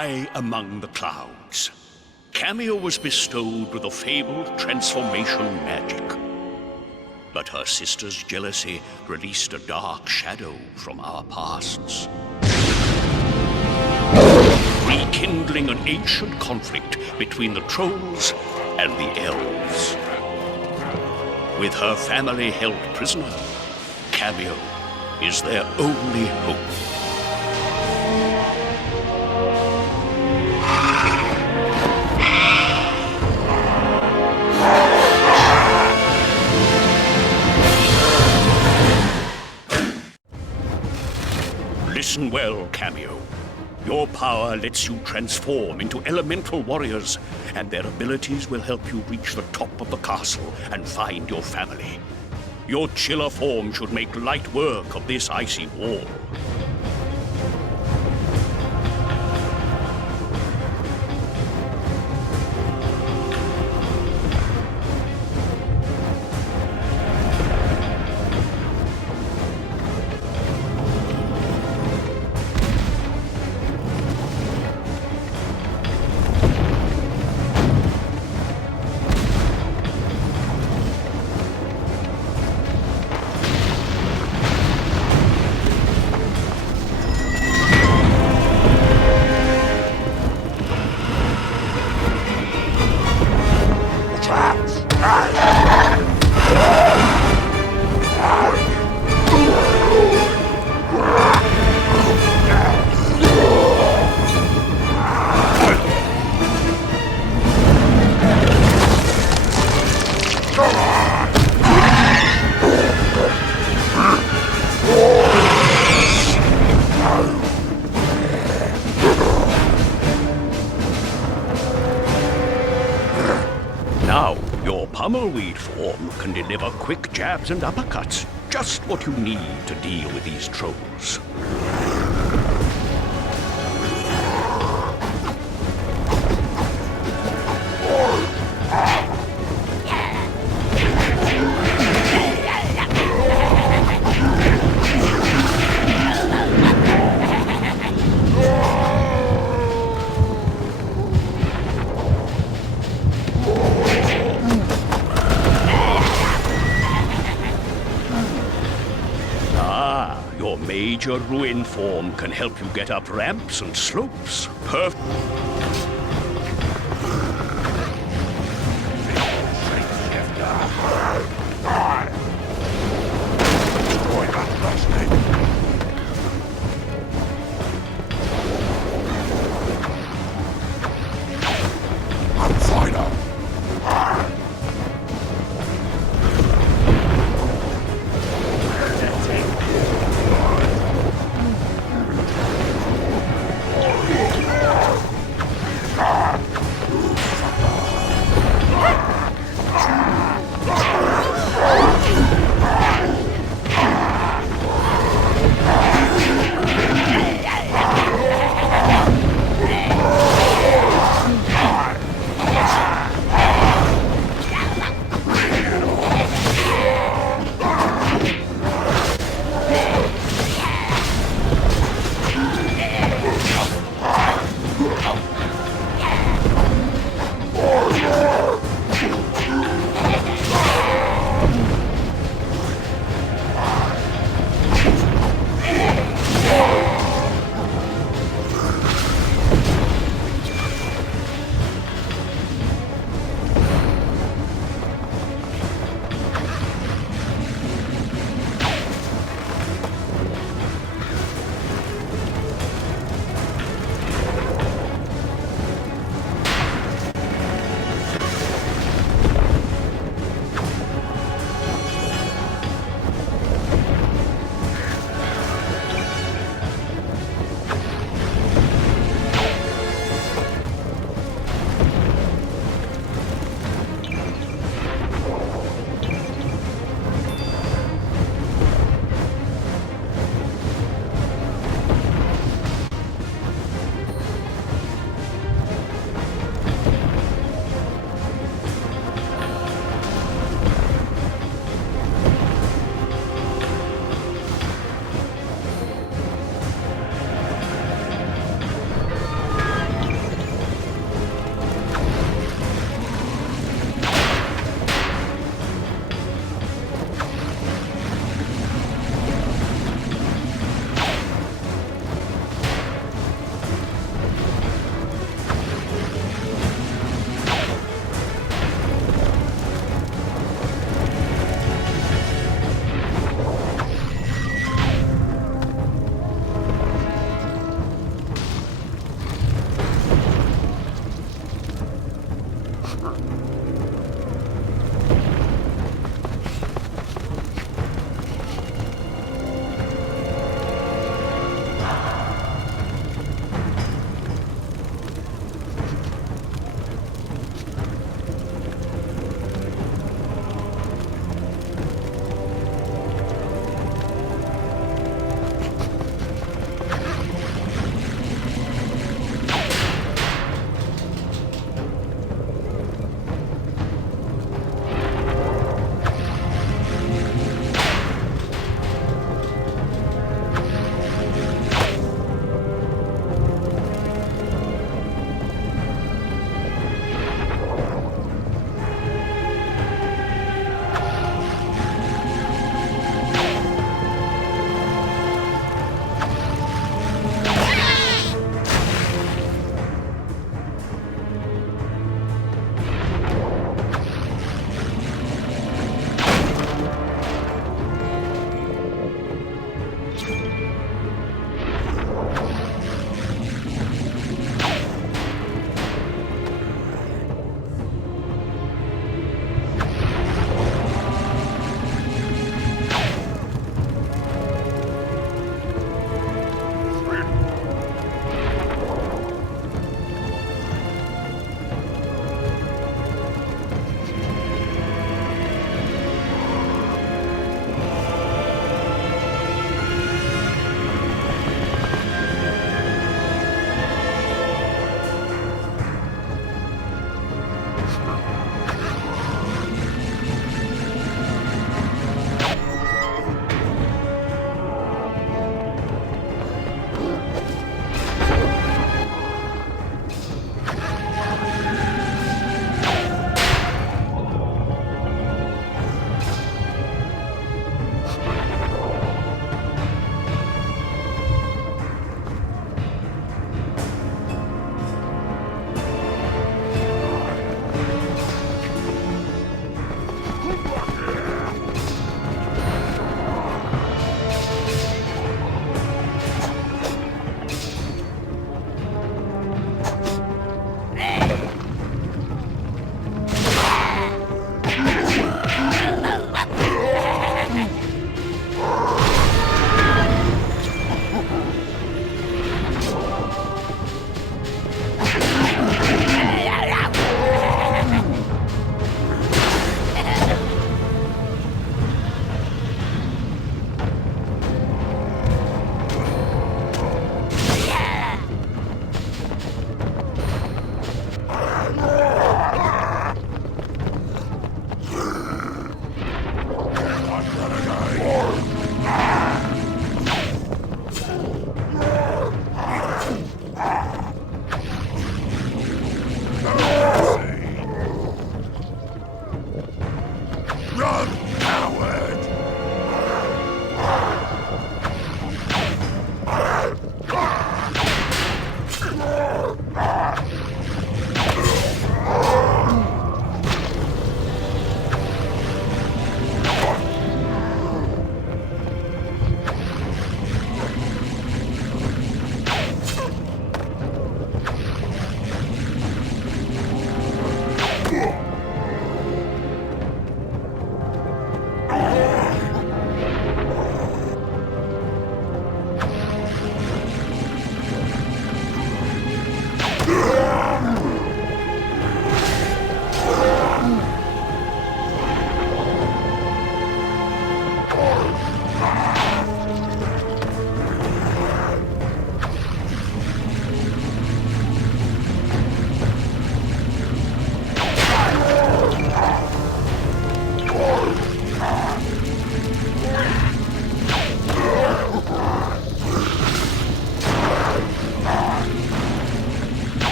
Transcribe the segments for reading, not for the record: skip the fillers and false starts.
High among the clouds, Kameo was bestowed with a fabled transformation magic. But her sister's jealousy released a dark shadow from our pasts, rekindling an ancient conflict between the trolls and the elves. With her family held prisoner, Kameo is their only hope. Listen well, Kameo. Your power lets you transform into elemental warriors, and their abilities will help you reach the top of the castle and find your family. Your chiller form should make light work of this icy wall. Now, your pummelweed form can deliver quick jabs and uppercuts. Just what you need to deal with these trolls. Your major ruin form can help you get up ramps and slopes. Perfect.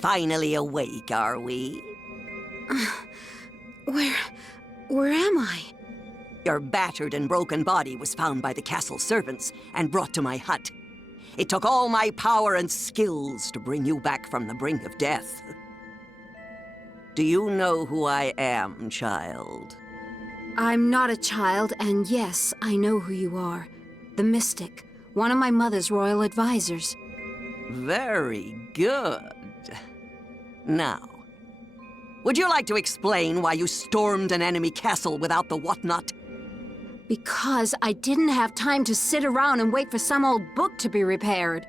Finally awake, are we? Where am I? Your battered and broken body was found by the castle servants and brought to my hut. It took all my power and skills to bring you back from the brink of death. Do you know who I am, child? I'm not a child, and yes, I know who you are. The Mystic, one of my mother's royal advisors. Very good. Now, would you like to explain why you stormed an enemy castle without the whatnot? Because I didn't have time to sit around and wait for some old book to be repaired.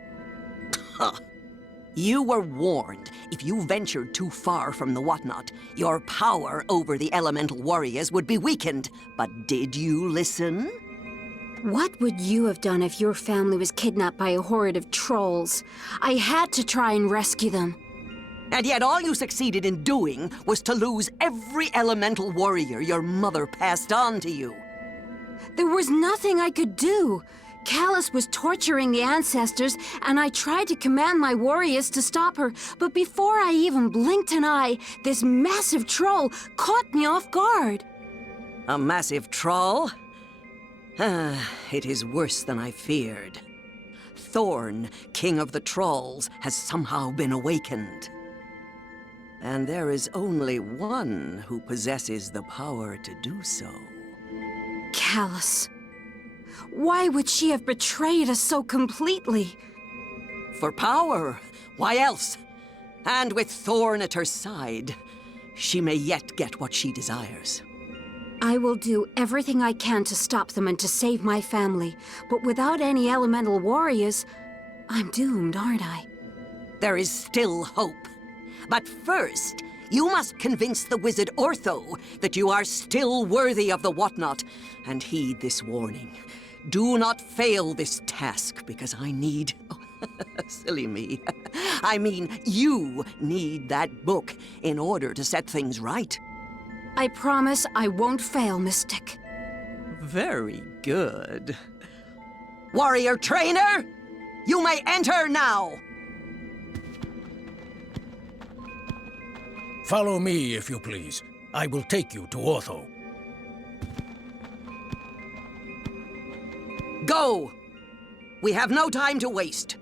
You were warned. If you ventured too far from the whatnot, your power over the elemental warriors would be weakened. But did you listen? What would you have done if your family was kidnapped by a horde of trolls? I had to try and rescue them. And yet all you succeeded in doing was to lose every elemental warrior your mother passed on to you. There was nothing I could do. Callus was torturing the ancestors, and I tried to command my warriors to stop her, but before I even blinked an eye, this massive troll caught me off guard. A massive troll? It is worse than I feared. Thorn, king of the trolls, has somehow been awakened. And there is only one who possesses the power to do so. Callus. Why would she have betrayed us so completely? For power. Why else? And with Thorn at her side, she may yet get what she desires. I will do everything I can to stop them and to save my family. But without any elemental warriors, I'm doomed, aren't I? There is still hope. But first, you must convince the wizard Ortho that you are still worthy of the whatnot, and heed this warning. Do not fail this task, because I need... silly me. I mean, you need that book in order to set things right. I promise I won't fail, Mystic. Very good. Warrior trainer, you may enter now! Follow me, if you please. I will take you to Ortho. Go! We have no time to waste.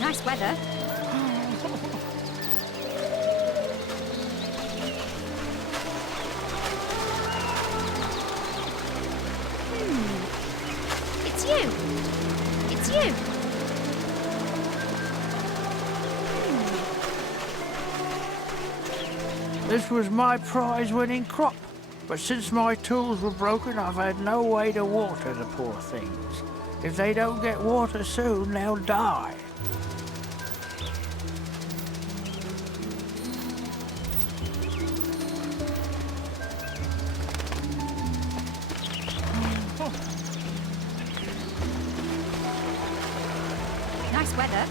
Nice weather. It's you. It's you. This was my prize-winning crop, but since my tools were broken, I've had no way to water the poor things. If they don't get water soon, they'll die. Nice weather.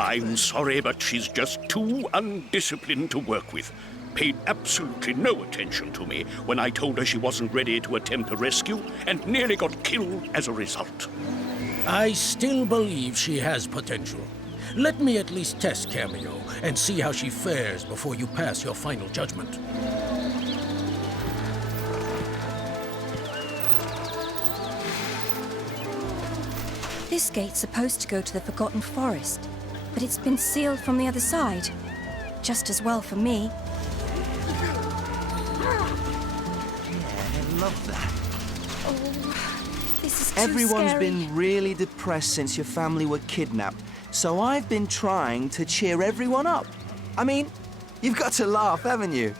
I'm sorry, but she's just too undisciplined to work with. Paid absolutely no attention to me when I told her she wasn't ready to attempt a rescue, and nearly got killed as a result. I still believe she has potential. Let me at least test Kameo and see how she fares before you pass your final judgment. This gate's supposed to go to the Forgotten Forest, but it's been sealed from the other side. Just as well for me. I love that. Oh, this is too Everyone's scary. been really depressed since your family were kidnapped, so I've been trying to cheer everyone up. I mean, you've got to laugh, haven't you?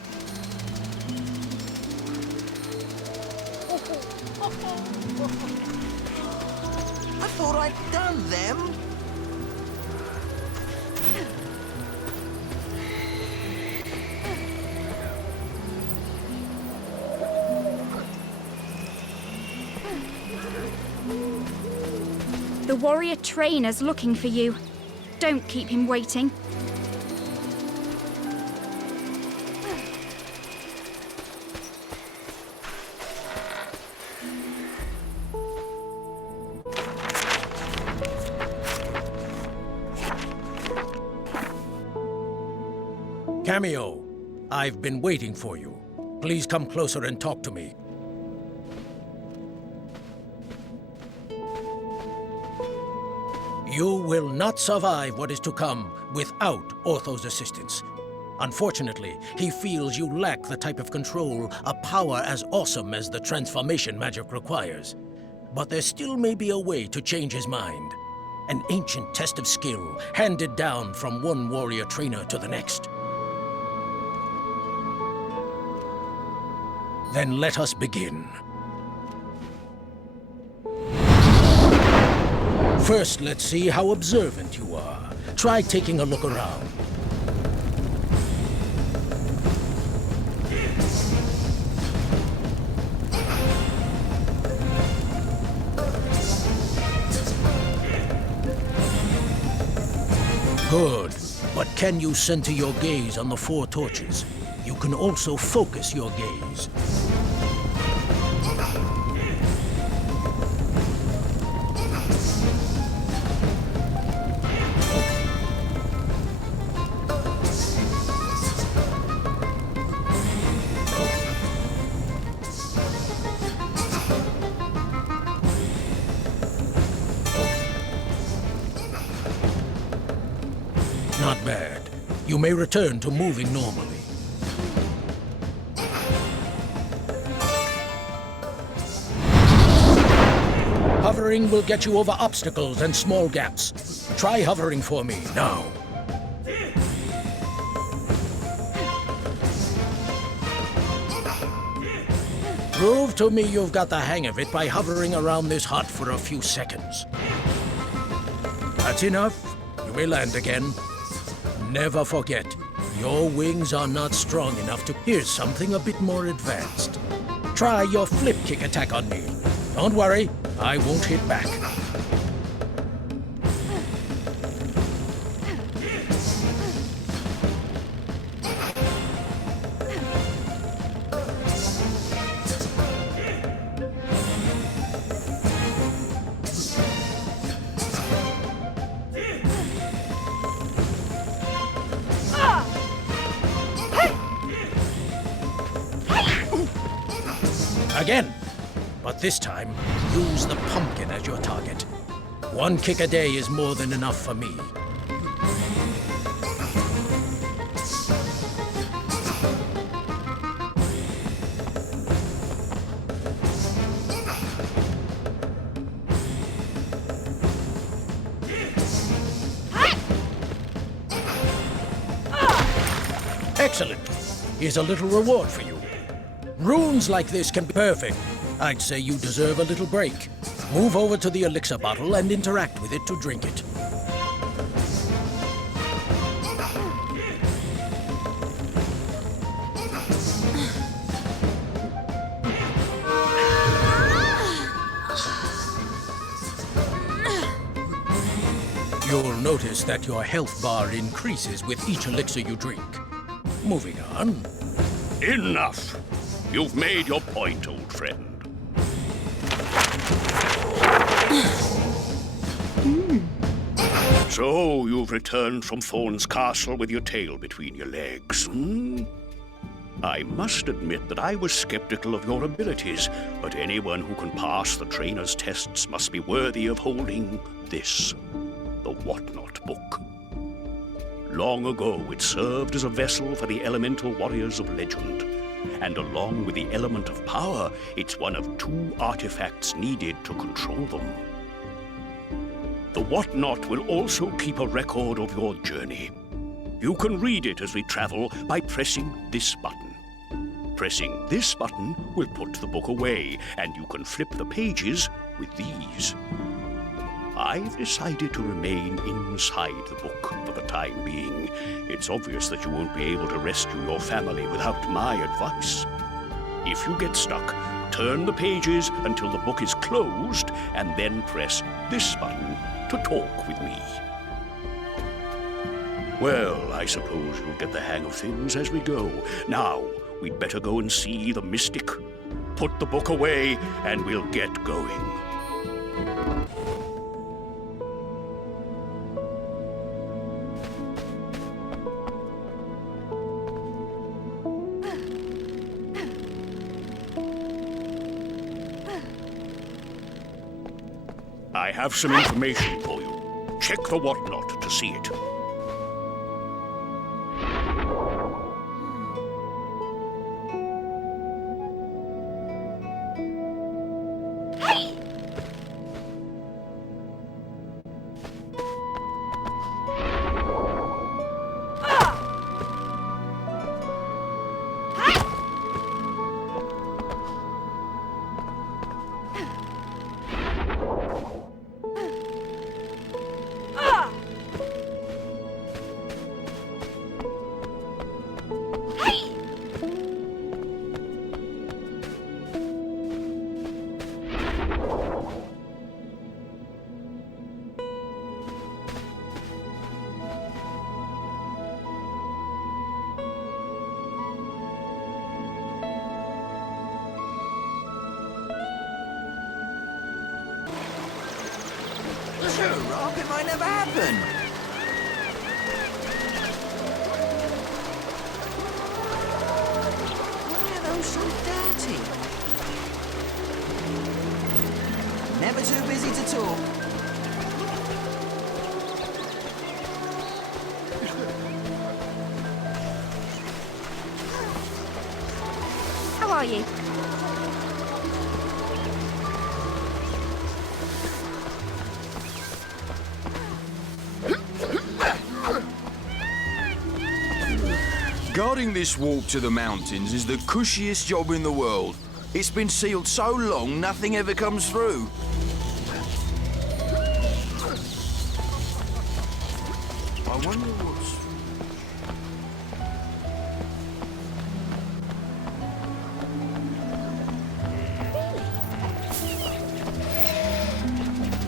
I thought I'd done them. The warrior trainer's looking for you. Don't keep him waiting. Kameo, I've been waiting for you. Please come closer and talk to me. You will not survive what is to come without Ortho's assistance. Unfortunately, he feels you lack the type of control a power as awesome as the transformation magic requires. But there still may be a way to change his mind. An ancient test of skill handed down from one warrior trainer to the next. Then let us begin. First, let's see how observant you are. Try taking a look around. Good. But can you center your gaze on the 4 torches? You can also focus your gaze. Not bad. You may return to moving normally. Hovering will get you over obstacles and small gaps. Try hovering for me, now. Prove to me you've got the hang of it by hovering around this hut for a few seconds. That's enough. You may land again. Never forget, your wings are not strong enough to... Here's something a bit more advanced. Try your flip kick attack on me. Don't worry, I won't hit back. Again, but this time, use the pumpkin as your target. 1 kick a day is more than enough for me. Excellent. Here's a little reward for you. Runes like this can be perfect. I'd say you deserve a little break. Move over to the elixir bottle and interact with it to drink it. You'll notice that your health bar increases with each elixir you drink. Moving on. Enough! You've made your point, old friend. So, you've returned from Thorn's castle with your tail between your legs, hmm? I must admit that I was skeptical of your abilities, but anyone who can pass the trainer's tests must be worthy of holding this, the Whatnot Book. Long ago, it served as a vessel for the elemental warriors of legend. And along with the element of power, it's one of 2 artifacts needed to control them. The Whatnot will also keep a record of your journey. You can read it as we travel by pressing this button. Pressing this button will put the book away, and you can flip the pages with these. I've decided to remain inside the book for the time being. It's obvious that you won't be able to rescue your family without my advice. If you get stuck, turn the pages until the book is closed, and then press this button to talk with me. Well, I suppose you'll get the hang of things as we go. Now, we'd better go and see the mystic. Put the book away, and we'll get going. I have some information for you. Check the Whatnot to see it. Sure, Rob, it might never happen. Why are those so dirty? Never too busy to talk. How are you? Guarding this walk to the mountains is the cushiest job in the world. It's been sealed so long, nothing ever comes through. I wonder what's...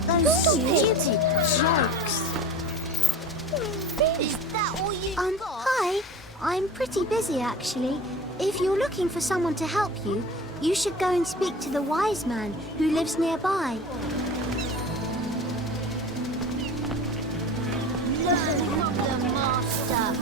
Those stupid jokes. Is that all you got? Hi. I'm pretty busy, actually. If you're looking for someone to help you, you should go and speak to the wise man who lives nearby. Learn from the master.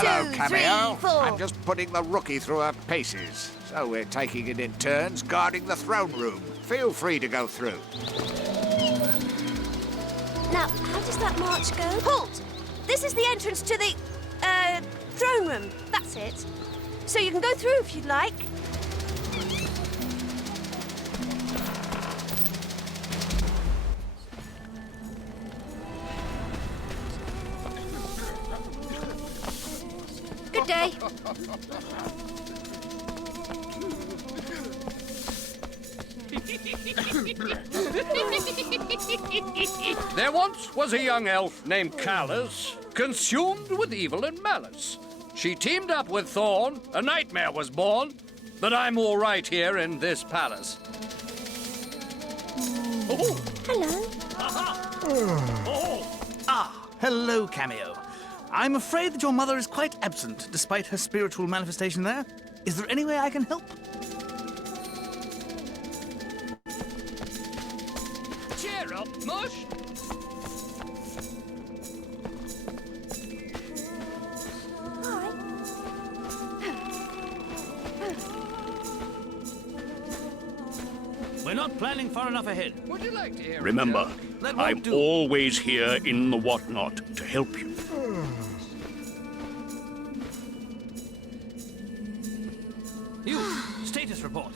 Hello, 2, Kameo. 3, 4. I'm just putting the rookie through her paces. So we're taking it in turns guarding the throne room. Feel free to go through. Now, how does that march go? Halt! This is the entrance to the, throne room. That's it. So you can go through if you'd like. day. There once was a young elf named Callus, consumed with evil and malice. She teamed up with Thorn, a nightmare was born, but I'm all right here in this palace. Oh. Hello. Hello, Kameo. I'm afraid that your mother is quite absent, despite her spiritual manifestation there. Is there any way I can help? Cheer up, Mush! We're not planning far enough ahead. Would you like to hear? Remember, That won't I'm do. always here in the whatnot to help you. You, status report.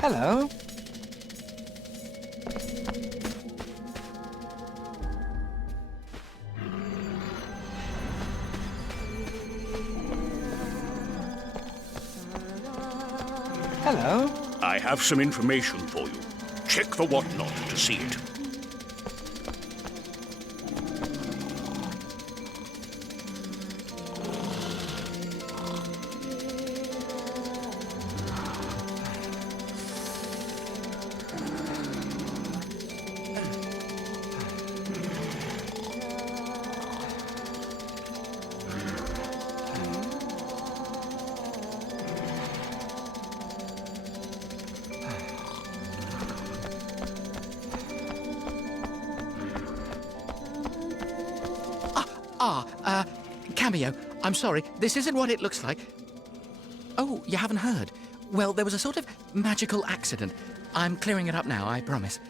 Hello. Hello. I have some information for you. Check the whatnot to see it. Kameo, I'm sorry, this isn't what it looks like. Oh, you haven't heard? Well, there was a sort of magical accident. I'm clearing it up now, I promise.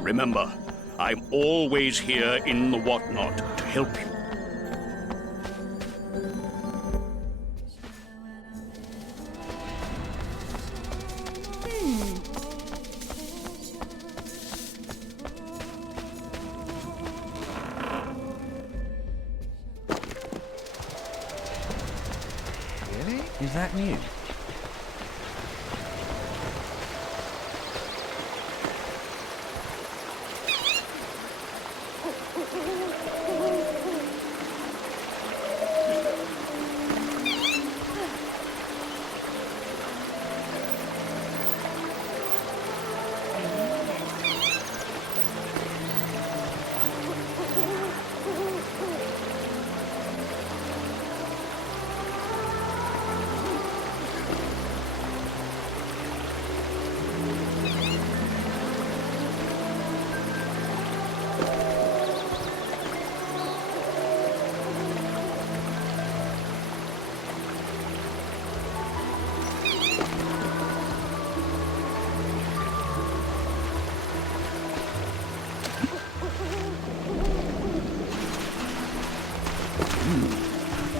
Remember, I'm always here in the whatnot to help you. Really? Is that new?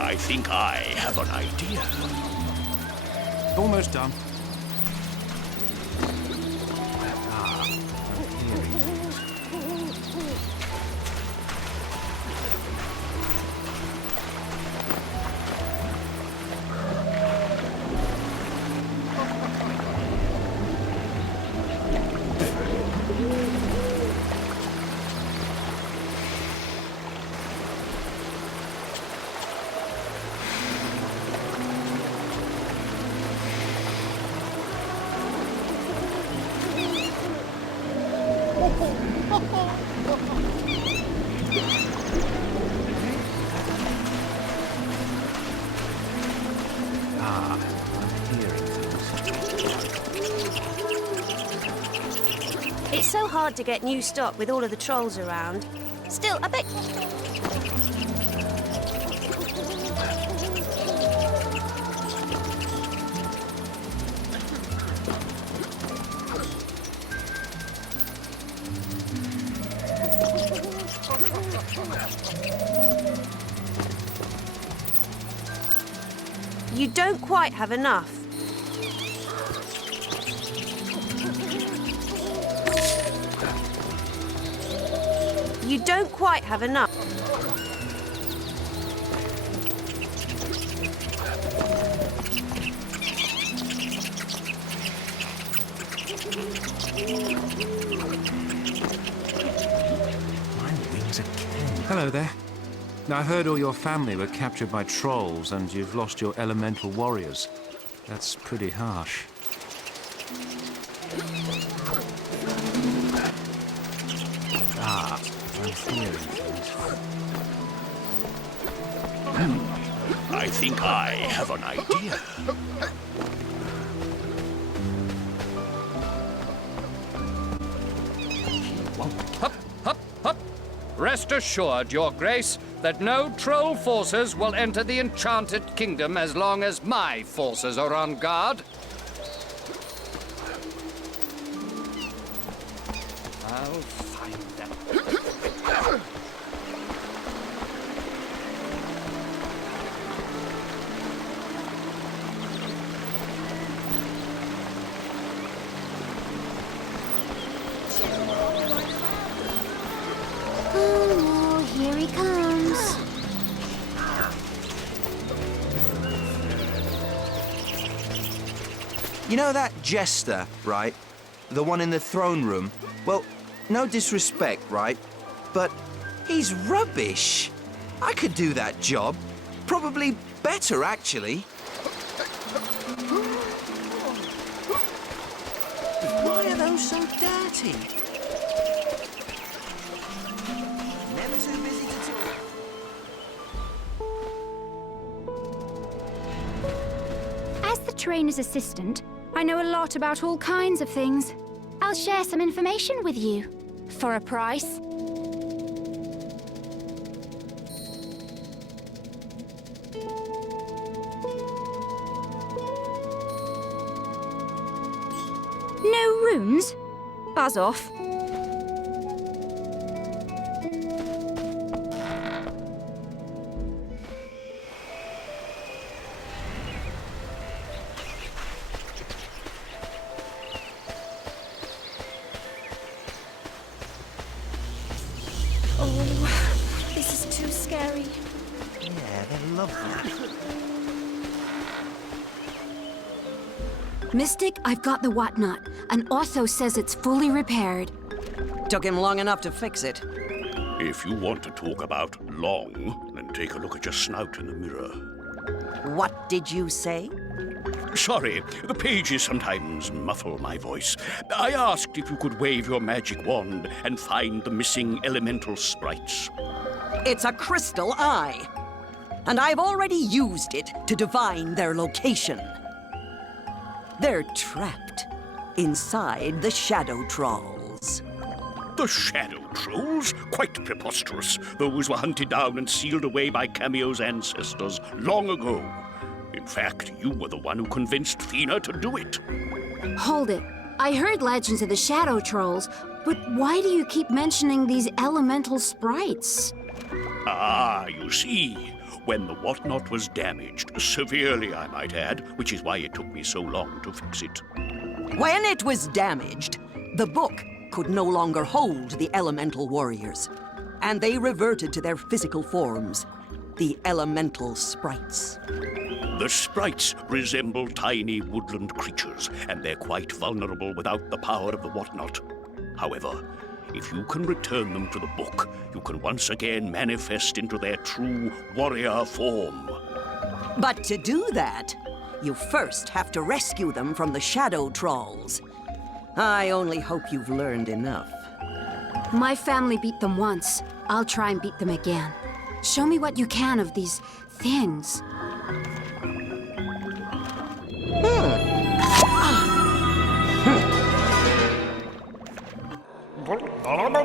I think I have an idea. Almost done. so hard to get new stock with all of the trolls around. Still, I bet... You don't quite have enough. You don't quite have enough. Hello there. Now, I heard all your family were captured by trolls and you've lost your elemental warriors. That's pretty harsh. Ah, I'm hearing things. I think I have an idea. Hup, hup, hup. Rest assured, Your Grace, that no troll forces will enter the Enchanted Kingdom as long as my forces are on guard. I'll find them. Oh no, here he comes. You know that jester, right? The one in the throne room? Well, no disrespect, right? But he's rubbish. I could do that job. Probably better, actually. Why are those so dirty? Never too busy to talk. As the trainer's assistant, I know a lot about all kinds of things. I'll share some information with you. For a price. No runes? Buzz off. Oh, this is too scary. Yeah, they're lovely. Mystic, I've got the whatnot, and Otho says it's fully repaired. Took him long enough to fix it. If you want to talk about long, then take a look at your snout in the mirror. What did you say? Sorry, the pages sometimes muffle my voice. I asked if you could wave your magic wand and find the missing elemental sprites. It's a crystal eye. And I've already used it to divine their location. They're trapped inside the shadow trolls. The shadow trolls? Quite preposterous. Those were hunted down and sealed away by Kameo's ancestors long ago. In fact, you were the one who convinced Fina to do it. Hold it. I heard legends of the shadow trolls, but why do you keep mentioning these elemental sprites? Ah, you see, when the whatnot was damaged, severely I might add, which is why it took me so long to fix it. When it was damaged, the book could no longer hold the elemental warriors, and they reverted to their physical forms, the elemental sprites. The sprites resemble tiny woodland creatures, and they're quite vulnerable without the power of the whatnot. However, if you can return them to the book, you can once again manifest into their true warrior form. But to do that, you first have to rescue them from the shadow trolls. I only hope you've learned enough. My family beat them once. I'll try and beat them again. Show me what you can of these things. They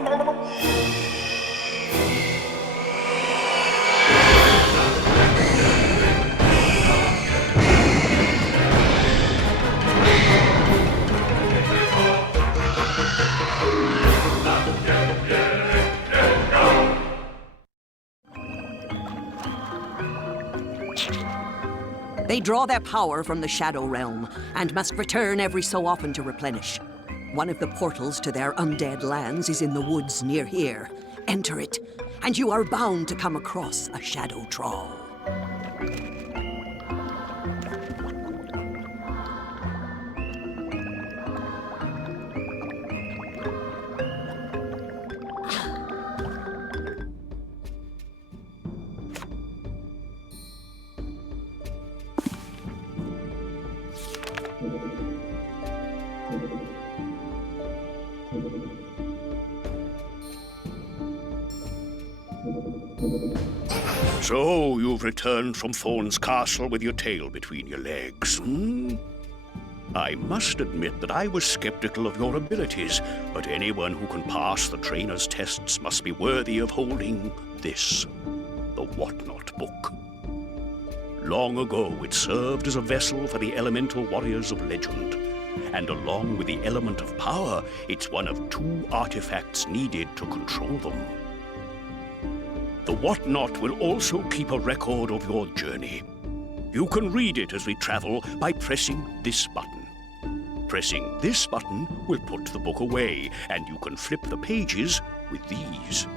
draw their power from the Shadow Realm and must return every so often to replenish. One of the portals to their undead lands is in the woods near here. Enter it, and you are bound to come across a Shadow Troll. So, you've returned from Thorn's castle with your tail between your legs, hmm? I must admit that I was skeptical of your abilities, but anyone who can pass the trainer's tests must be worthy of holding this, the Whatnot Book. Long ago, it served as a vessel for the elemental warriors of legend, and along with the element of power, it's one of 2 artifacts needed to control them. The Whatnot will also keep a record of your journey. You can read it as we travel by pressing this button. Pressing this button will put the book away, and you can flip the pages with these.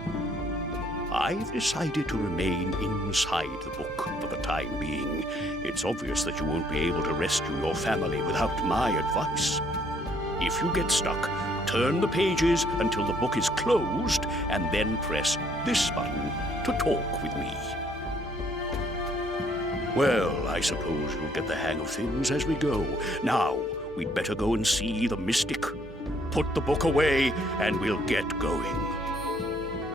I've decided to remain inside the book for the time being. It's obvious that you won't be able to rescue your family without my advice. If you get stuck, turn the pages until the book is closed, and then press this button to talk with me. Well, I suppose you'll get the hang of things as we go. Now, we'd better go and see the mystic. Put the book away, and we'll get going.